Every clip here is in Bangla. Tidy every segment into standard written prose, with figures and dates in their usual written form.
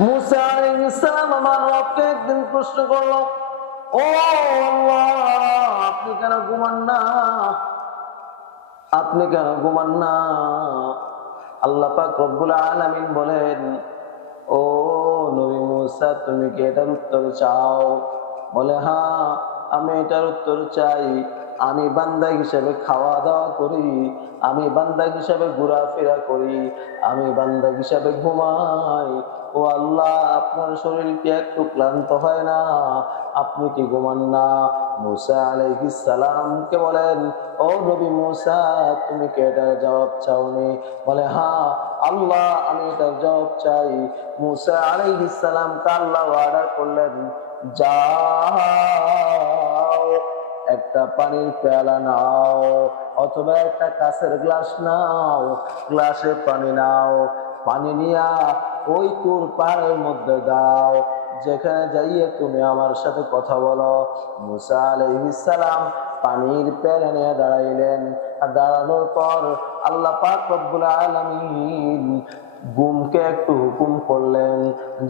মুসা আলাইহিস সালাম আমার রবকে একদিন প্রশ্ন করলো, ও আল্লাহ, আপনি কেন ঘুমান না? আপনি কেন ঘুমান না? আল্লাহ পাক রব্বুল আলামিন বলেন, ও নবী মুসা, তুমি কি এটার উত্তর চাও? বলে, হ্যাঁ, আমি এটার উত্তর চাই। আমি বান্দা হিসেবে খাওয়া দাওয়া করি, আমি বান্দা হিসেবে ঘোরাফেরা করি, আমি বান্দা হিসেবে ঘুমাই। ও আল্লাহ, আপনার শরীর কি একটু ক্লান্ত হয় না? আপনি কি ঘুমান না? মুসা আলাইহিস সালামকে বলেন, ও নবী মুসা, তুমি কি এটার জবাব চাওনি? বলে, হ্যাঁ আল্লাহ, আমি এটার জবাব চাই। মুসা আলাইহিস সালামকে আল্লাহ অর্ডার করলেন, যাও, একটা পানির পেয়ালা নাও, অথবা একটা কাঁচের গ্লাস নাও, গ্লাসে পানি নাও, পানি নিয়া ওই তুর পাহাড়ের মধ্যে দাঁড়াও, যেখানে যাইয়ে তুমি আমার সাথে কথা বলো। মুসা আলাইহিস সালাম পানির পেয়ালা নিয়ে দাঁড়াইলেন। আর দাঁড়ানোর পর আল্লাহ পাক রব্বুল আলামিন গুমকে একটু হুকুম করলেন,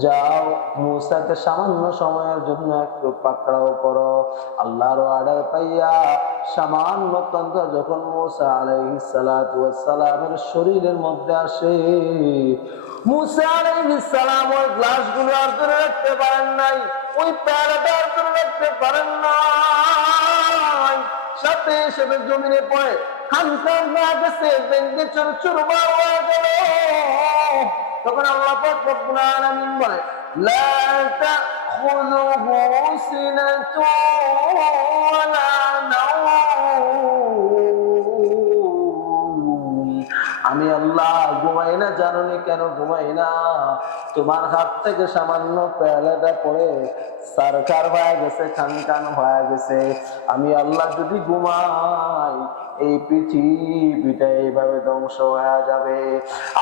যাও, মুসাকে সামান্য সময়ের জন্য একটু পাকড়াও করো। আল্লাহর অর্ডার পাইয়া সামান্য তন্দ্রা যখন মুসা আলাইহিস সালাতু ওয়াস সালামের শরীরের মধ্যে আসে, মুসা আলাইহিস সালাম ওই গ্লাসগুলো আর ধরে রাখতে পারেন নাই, ওই পেয়ালাটা আর ধরে রাখতে পারেন নাই, সাথে সাথে জমিনে পড়ে খানখান হয়ে গেছে, ভেঙে চুরমার হয়ে গেল। তখন আল্লাহ পাক রব্বুল আলামিন বলে, লা তাখুযুহু সিনাতুন ওয়ালা নাওম। আমি আল্লাহ ঘুমাই না, জানোনি কেন ঘুমাই না? তোমার হাত থেকে সামান্য পেয়ালাটা পড়ে সারকার হয়ে গেছে, খানখান হয়ে গেছে। আমি আল্লাহ যদি ঘুমাই, এই পৃথিবীটা এইভাবে ধ্বংস হয়ে যাবে।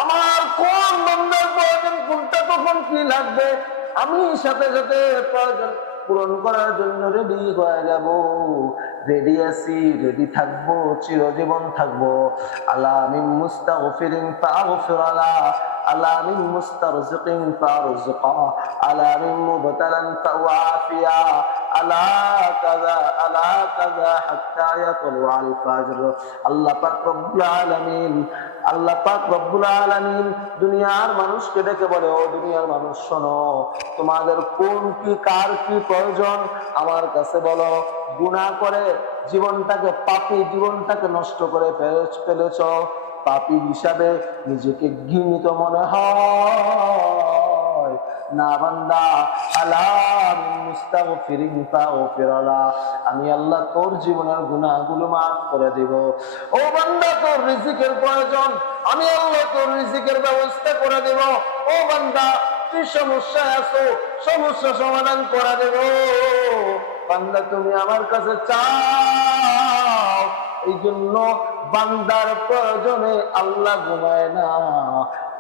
আমার কোন বান্দার প্রয়োজন, কোনটা কখন কি লাগবে, আমি সাথে সাথে প্রয়োজন পূরণ করার জন্য রেডি হয়ে যাব। রেডি আছি, রেডি থাকবো, চিরজীবন থাকবো। আলা মিন মুস্তাগফিরিন ফাগফির আলা, আলা মিন মুস্তারজিকিন ফারজুকা, আলা মিন মুবতালান ফাওয়াফিয়া, আলা কাযা আলা কাযা হাত্তা ইয়াতলু আল ফাজর। আল্লাহ পাক রব্বুল আলামিন, আল্লাহ পাক রব্বুল আলামিন দুনিয়ার মানুষকে ডেকে বলে, ও দুনিয়ার মানুষ শোনো, তোমাদের কোন কি কার কি প্রয়োজন আমার কাছে বলো। গুনাহ করে জীবনটাকে, পাপী জীবনটাকে নষ্ট করে ফেলেছ, পাপী হিসাবে নিজেকে ঘৃণিত মনে হয় না বান্দা? আলা মুস্তাগফিরিন ফাগফির আলা, আমি আল্লাহ তোর জীবনের গুনাহগুলো মাফ করে দিব। ও বান্দা, তোর রিজিকের প্রয়োজন, আমি আল্লাহ তোর রিজিকের ব্যবস্থা করে দেব। ও বান্দা, তুই সমস্যায় আছো, সমস্যা সমাধান করে দেব। বান্দা, তুমি আমার কাছে চাও। এই জন্য বান্দার প্রয়োজনে আল্লাহ ঘুমায় না,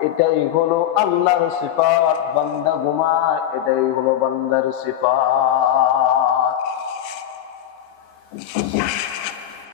এটাই হলো আল্লাহর সিফাত। বান্দা ঘুমায়, এটাই হলো বান্দার সিফাত।